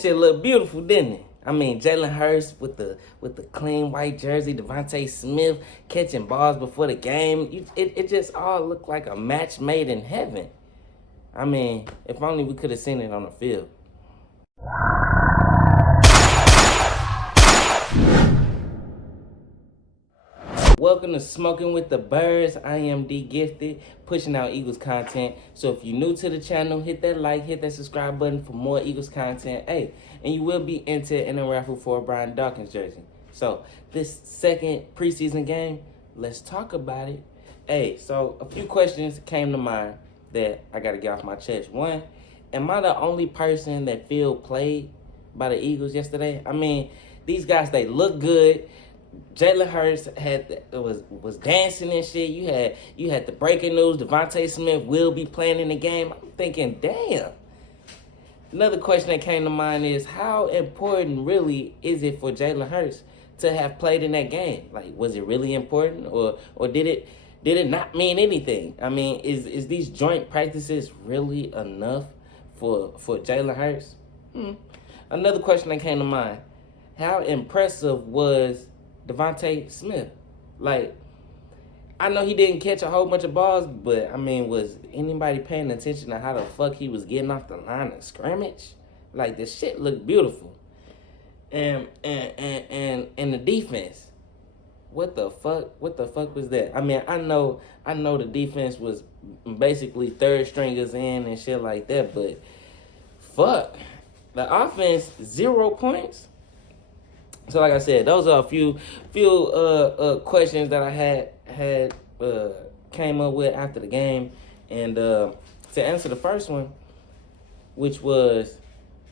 Shit looked beautiful, didn't it? I mean, Jalen Hurts with the clean white jersey, Devontae Smith catching balls before the game. It just all looked like a match made in heaven. I mean, if only we could have seen it on the field. Welcome to Smoking with the Birds. I am D Gifted, pushing out Eagles content. So if you're new to the channel, hit that like, hit that subscribe button for more Eagles content. Hey, and you will be entered in a raffle for a Brian Dawkins jersey. So this second preseason game, let's talk about it. Hey, so a few questions came to mind that I got to get off my chest. One, am I the only person that feel played by the Eagles yesterday? I mean, these guys, they look good. Jalen Hurts was dancing and shit. You had the breaking news: Devontae Smith will be playing in the game. I'm thinking, damn. Another question that came to mind is, how important really is it for Jalen Hurts to have played in that game? Like, was it really important, or did it not mean anything? I mean, is these joint practices really enough for Jalen Hurts? Another question that came to mind: how impressive was Devontae Smith? Like, I know he didn't catch a whole bunch of balls, but I mean, was anybody paying attention to how the fuck he was getting off the line of scrimmage? Like, the shit looked beautiful. And the defense, what the fuck was that? I mean, I know the defense was basically third stringers in and shit like that, but fuck, the offense 0 points. So like I said, those are a few questions that I had came up with after the game. And to answer the first one, which was,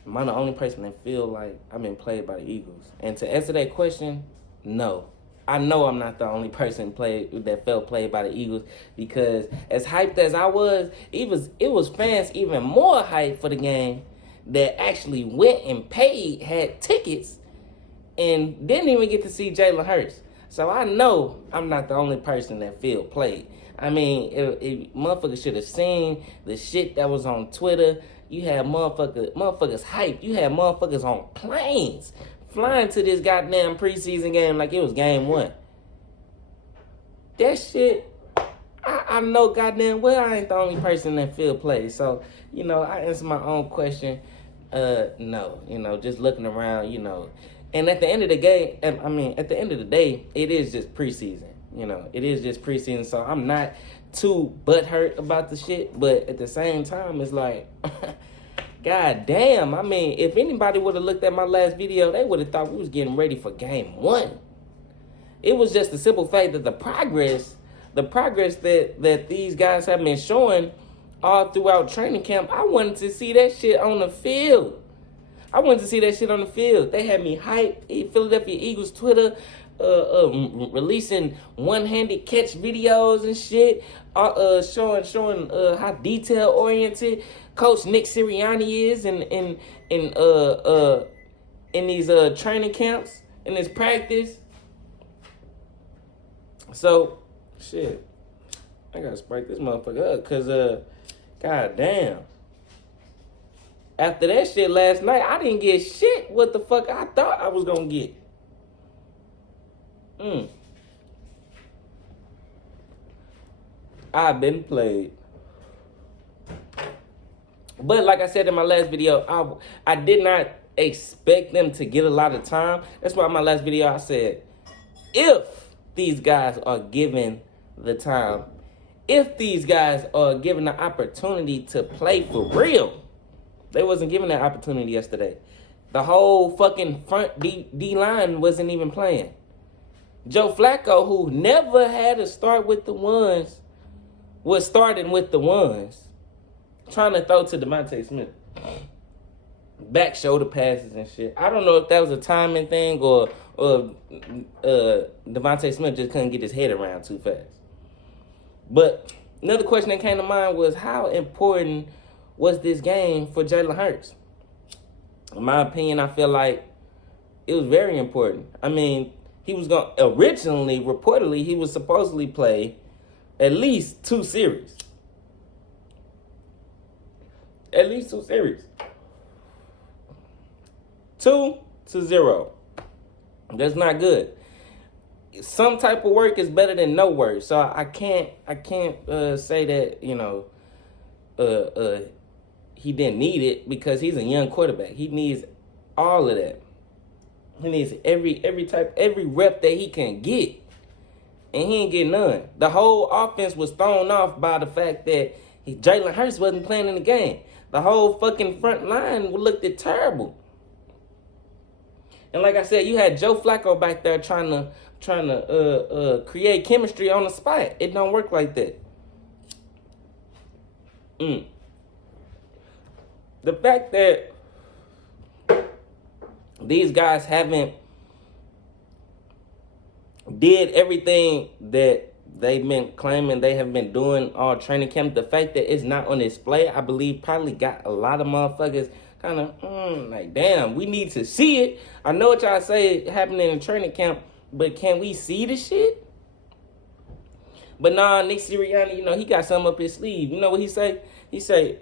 am I the only person that feel like I've been played by the Eagles? And to answer that question, no. I know I'm not the only person that felt played by the Eagles, because as hyped as I was, it was fans even more hyped for the game that actually went and paid, had tickets, and didn't even get to see Jalen Hurts. So I know I'm not the only person that feel played. I mean, if motherfuckers should have seen the shit that was on Twitter. You had motherfuckers hyped. You had motherfuckers on planes flying to this goddamn preseason game like it was game one. That shit, I know goddamn well I ain't the only person that feel played. So, I answer my own question. No, just looking around, And at the end of the day, it is just preseason. It is just preseason. So I'm not too butthurt about the shit. But at the same time, it's like, god damn. I mean, if anybody would have looked at my last video, they would have thought we was getting ready for game one. It was just the simple fact that the progress that these guys have been showing all throughout training camp, I wanted to see that shit on the field. They had me hyped. Philadelphia Eagles Twitter releasing one-handed catch videos and shit, showing how detail oriented Coach Nick Sirianni is in these training camps, in this practice. So, shit, I gotta spike this motherfucker up, cause god damn. After that shit last night, I didn't get shit what the fuck I thought I was gonna get. I've been played. But like I said in my last video, I did not expect them to get a lot of time. That's why in my last video I said, if these guys are given the time, if these guys are given the opportunity to play for real. They wasn't given that opportunity yesterday. The whole fucking front D-line wasn't even playing. Joe Flacco, who never had to start with the ones, was starting with the ones, trying to throw to Devontae Smith. Back shoulder passes and shit. I don't know if that was a timing thing or Devontae Smith just couldn't get his head around too fast. But another question that came to mind was, how important was this game for Jalen Hurts? In my opinion, I feel like it was very important. I mean, he was reportedly, he was supposedly play at least 2 series. 2-0. That's not good. Some type of work is better than no work. So I can't say that, he didn't need it, because he's a young quarterback. He needs all of that. He needs every rep that he can get. And he ain't getting none. The whole offense was thrown off by the fact that Jalen Hurts wasn't playing in the game. The whole fucking front line looked terrible. And like I said, you had Joe Flacco back there trying to create chemistry on the spot. It don't work like that. The fact that these guys haven't did everything that they've been claiming they have been doing all training camp, the fact that it's not on display, I believe probably got a lot of motherfuckers kind of like, damn, we need to see it. I know what y'all say happening in training camp, but can we see the shit? But nah, Nick Sirianni, he got something up his sleeve. You know what he say? He say,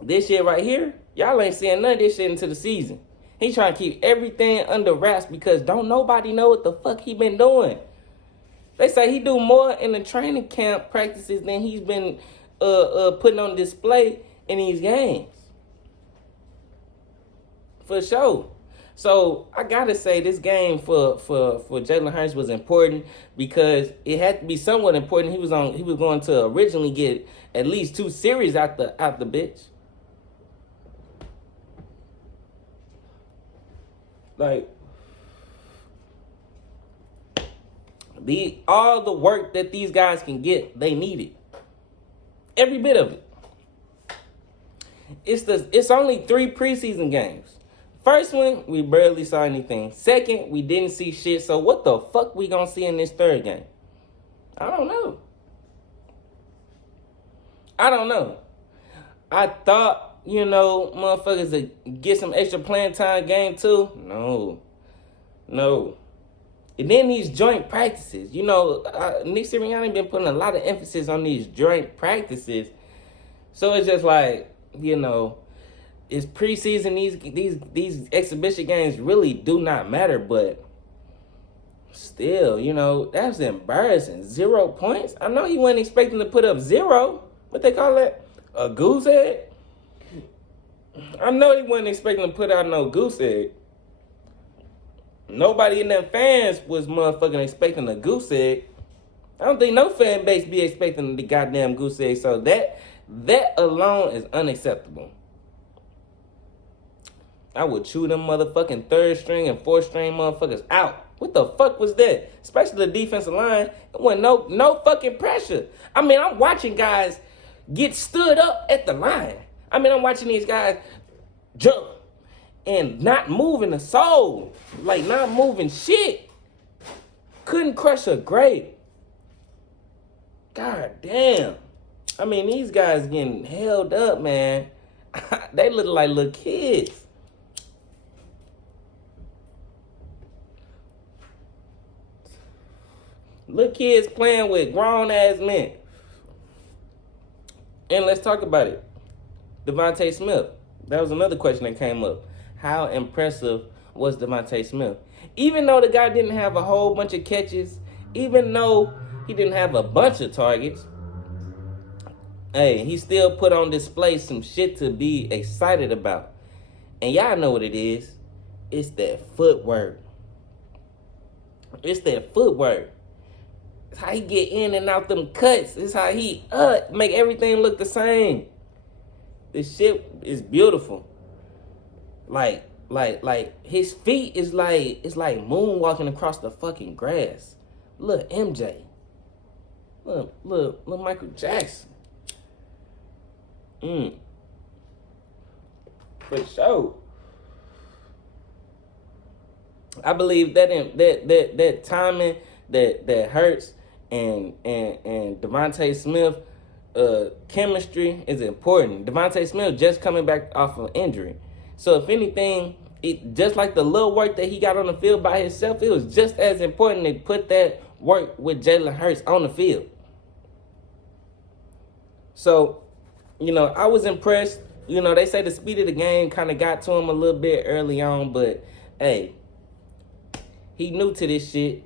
this shit right here, y'all ain't seeing none of this shit into the season. He trying to keep everything under wraps because don't nobody know what the fuck he been doing. They say he do more in the training camp practices than he's been putting on display in these games. For sure. So I gotta say this game for Jalen Hurts was important because it had to be somewhat important. He was going to originally get at least 2 series out the bitch. Like, all the work that these guys can get, they need it. Every bit of it. It's only 3 preseason games. First one, we barely saw anything. Second, we didn't see shit. So what the fuck we gonna see in this third game? I don't know. I thought, motherfuckers would get some extra playing time game 2. No. And then these joint practices. Nick Sirianni been putting a lot of emphasis on these joint practices. So it's just like, it's preseason. These exhibition games really do not matter, but still, that's embarrassing. 0 points. I know he wasn't expecting to put up 0. What they call that? A goose egg? I know he wasn't expecting to put out no goose egg. Nobody in them fans was motherfucking expecting a goose egg. I don't think no fan base be expecting the goddamn goose egg. So that alone is unacceptable. I would chew them motherfucking 3rd string and 4th string motherfuckers out. What the fuck was that? Especially the defensive line. It wasn't no fucking pressure. I mean, I'm watching guys get stood up at the line. I mean, I'm watching these guys jump and not moving a soul. Like, not moving shit. Couldn't crush a grape. God damn. I mean, these guys getting held up, man. They look like little kids. Little kids playing with grown-ass men. And let's talk about it. DeVonta Smith. That was another question that came up. How impressive was DeVonta Smith? Even though the guy didn't have a whole bunch of catches, even though he didn't have a bunch of targets, hey, he still put on display some shit to be excited about. And y'all know what it is. It's that footwork. It's how he get in and out them cuts. It's how he make everything look the same. This shit is beautiful. Like his feet is like, it's like moonwalking across the fucking grass. Look, MJ. Look, Michael Jackson. For sure. I believe that timing that Hurts and DeVonta Smith chemistry is important. DeVonta Smith just coming back off of injury. So if anything, it just like the little work that he got on the field by himself, it was just as important to put that work with Jalen Hurts on the field. So, I was impressed You know, they say the speed of the game kind of got to him a little bit early on, but hey, he new to this shit.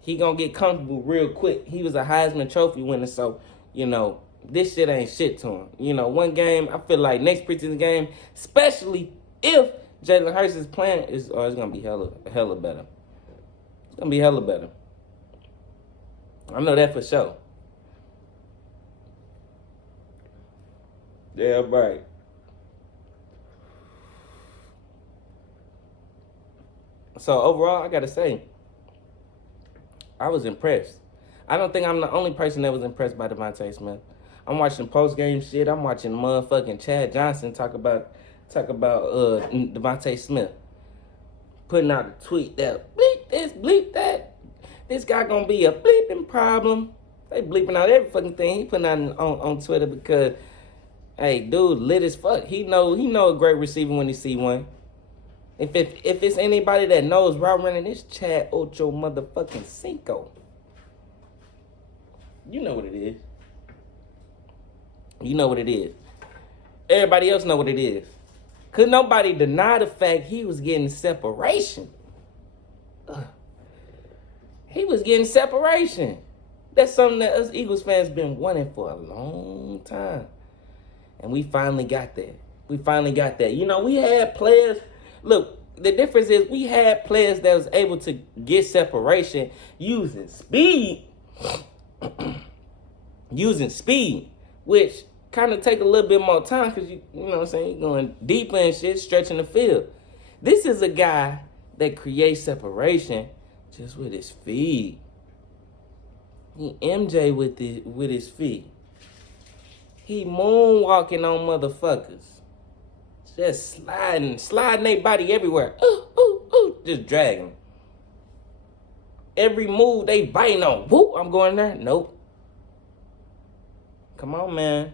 He gonna get comfortable real quick. He was a Heisman Trophy winner, so, you know, this shit ain't shit to him. You know, one game, I feel like next preseason game, especially if Jalen Hurts is playing, it's gonna be hella better. It's gonna be hella better. I know that for sure. Yeah, right. So overall, I gotta say, I was impressed. I don't think I'm the only person that was impressed by DeVonta Smith. I'm watching post-game shit. I'm watching motherfucking Chad Johnson talk about DeVonta Smith. Putting out a tweet that bleep this, bleep that. This guy gonna be a bleeping problem. They bleeping out every fucking thing he putting out on Twitter because, hey, dude, lit as fuck. He know a great receiver when he see one. If it's anybody that knows route running, it's Chad Ocho motherfucking Cinco. You know what it is. You know what it is. Everybody else know what it is. Could nobody deny the fact he was getting separation? He was getting separation. That's something that us Eagles fans been wanting for a long time. And we finally got that. You know, we had players. Look, the difference is we had players that was able to get separation using speed. Which kind of take a little bit more time because you know what I'm saying, you're going deeper and shit, stretching the field. This is a guy that creates separation just with his feet. He MJ with his feet. He moonwalking on motherfuckers. Just sliding their body everywhere. Just dragging. Every move they biting on. Whoop, I'm going there. Nope. Come on, man.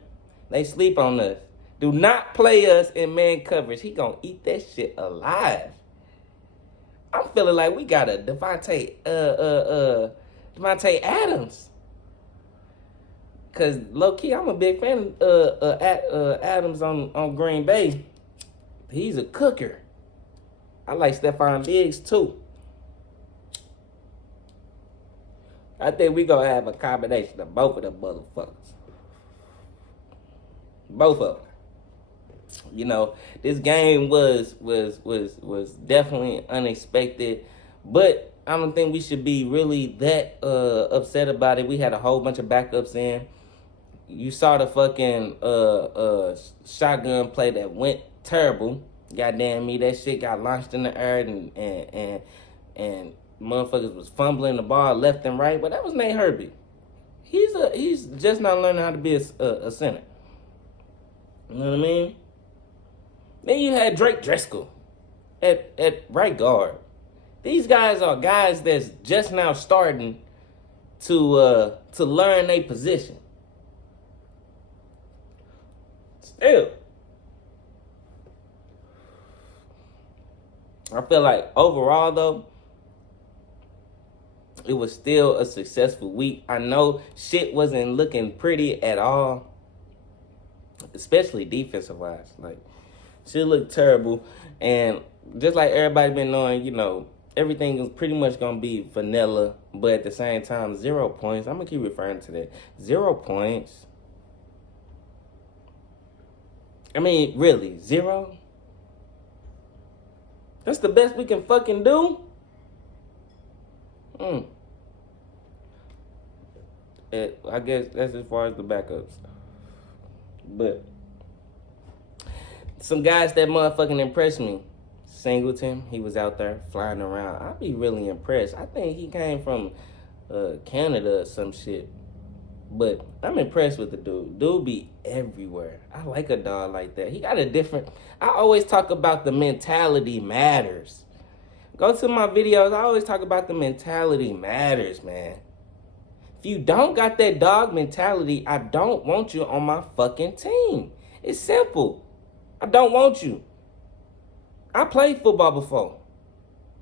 They sleep on us. Do not play us in man coverage. He gonna eat that shit alive. I'm feeling like we got a Devontae Adams. Cause low key, I'm a big fan of Adams on Green Bay. He's a cooker. I like Stephon Diggs too. I think we gonna have a combination of both of them motherfuckers. Both of them. You know, this game was definitely unexpected, but I don't think we should be really that upset about it. We had a whole bunch of backups in. You saw the fucking shotgun play that went terrible. Goddamn me, that shit got launched in the air and motherfuckers was fumbling the ball left and right. But that was Nate Herbie. He's just not learning how to be a center. You know what I mean? Then you had Drake Driscoll at right guard. These guys are guys that's just now starting to learn their position. Still, I feel like overall though, it was still a successful week. I know shit wasn't looking pretty at all, especially defensive wise. Like, shit looked terrible. And just like everybody been knowing, you know, everything is pretty much going to be vanilla. But at the same time, 0 points. I'm going to keep referring to that. 0 points. I mean, really, 0? That's the best we can fucking do? I guess that's as far as the backups. But some guys that motherfucking impressed me. Singleton, he was out there flying around. I'd be really impressed. I think he came from Canada or some shit. But I'm impressed with the dude. Dude be everywhere. I like a dog like that. He got a different... I always talk about the mentality matters. Go to my videos. I always talk about the mentality matters, man. If you don't got that dog mentality, I don't want you on my fucking team. It's simple. I don't want you. I played football before.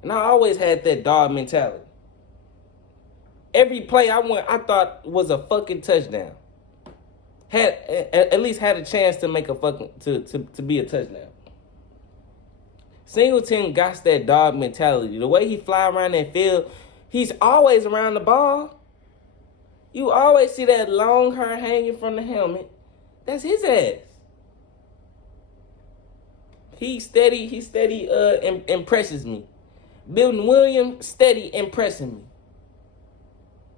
And I always had that dog mentality. Every play I went, I thought was a fucking touchdown. had at least had a chance to make a fucking to be a touchdown. Singleton got that dog mentality. The way he fly around that field, he's always around the ball. You always see that long hair hanging from the helmet. That's his ass. He steady impresses me. Milton Williams steady impressing me.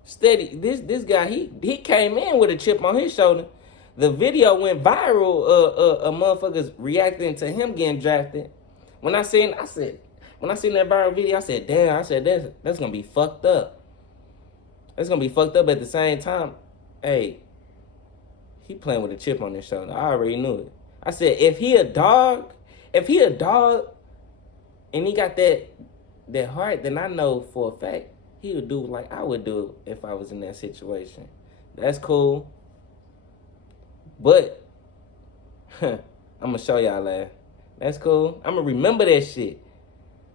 Steady. This guy, he came in with a chip on his shoulder. The video went viral. Motherfuckers reacting to him getting drafted. When I seen that viral video, I said, damn, that's gonna be fucked up. That's gonna be fucked up at the same time. Hey, he playing with a chip on his shoulder. I already knew it. I said, if he a dog, and he got that heart, then I know for a fact he would do like I would do if I was in that situation. That's cool. But I'm gonna show y'all that. That's cool. I'm gonna remember that shit.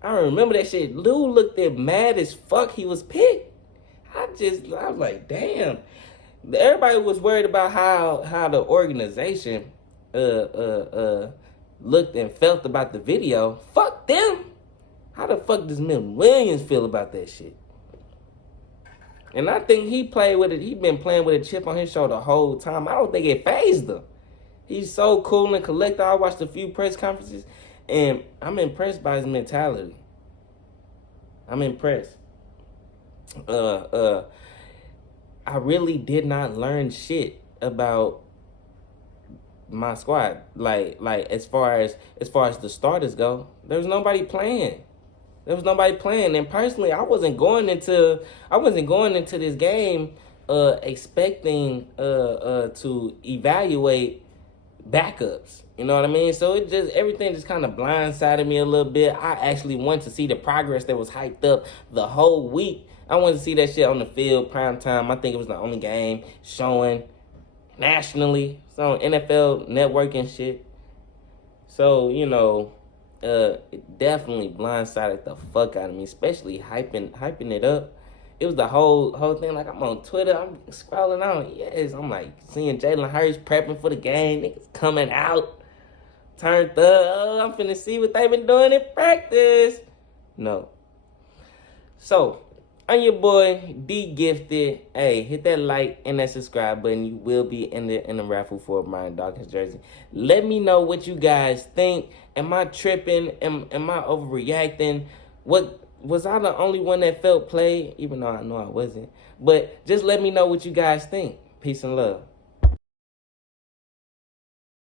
I remember that shit. Lou looked at mad as fuck. He was picked. I was like, damn. Everybody was worried about how the organization looked and felt about the video. Fuck them. How the fuck does Milton Williams feel about that shit? And I think he played with it. He been playing with a chip on his shoulder the whole time. I don't think it fazed him. He's so cool and collected. I watched a few press conferences, and I'm impressed by his mentality. I'm impressed. I really did not learn shit about my squad. Like as far as the starters go, there was nobody playing. And personally, I wasn't going into this game expecting to evaluate backups. You know what I mean? So everything just kind of blindsided me a little bit. I actually wanted to see the progress that was hyped up the whole week. I wanted to see that shit on the field, prime time. I think it was the only game showing nationally. It's on NFL Network and shit. So, you know, it definitely blindsided the fuck out of me, especially hyping it up. It was the whole thing. Like, I'm on Twitter, I'm scrolling on. Yes, I'm like seeing Jalen Hurts prepping for the game. Niggas coming out, turned up. Oh, I'm finna see what they been doing in practice. No. So, I'm your boy, D Gifted. Hey, hit that like and that subscribe button. You will be in the raffle for a Brian Dawkins jersey. Let me know what you guys think. Am I tripping? Am I overreacting? Was I the only one that felt played? Even though I know I wasn't. But just let me know what you guys think. Peace and love.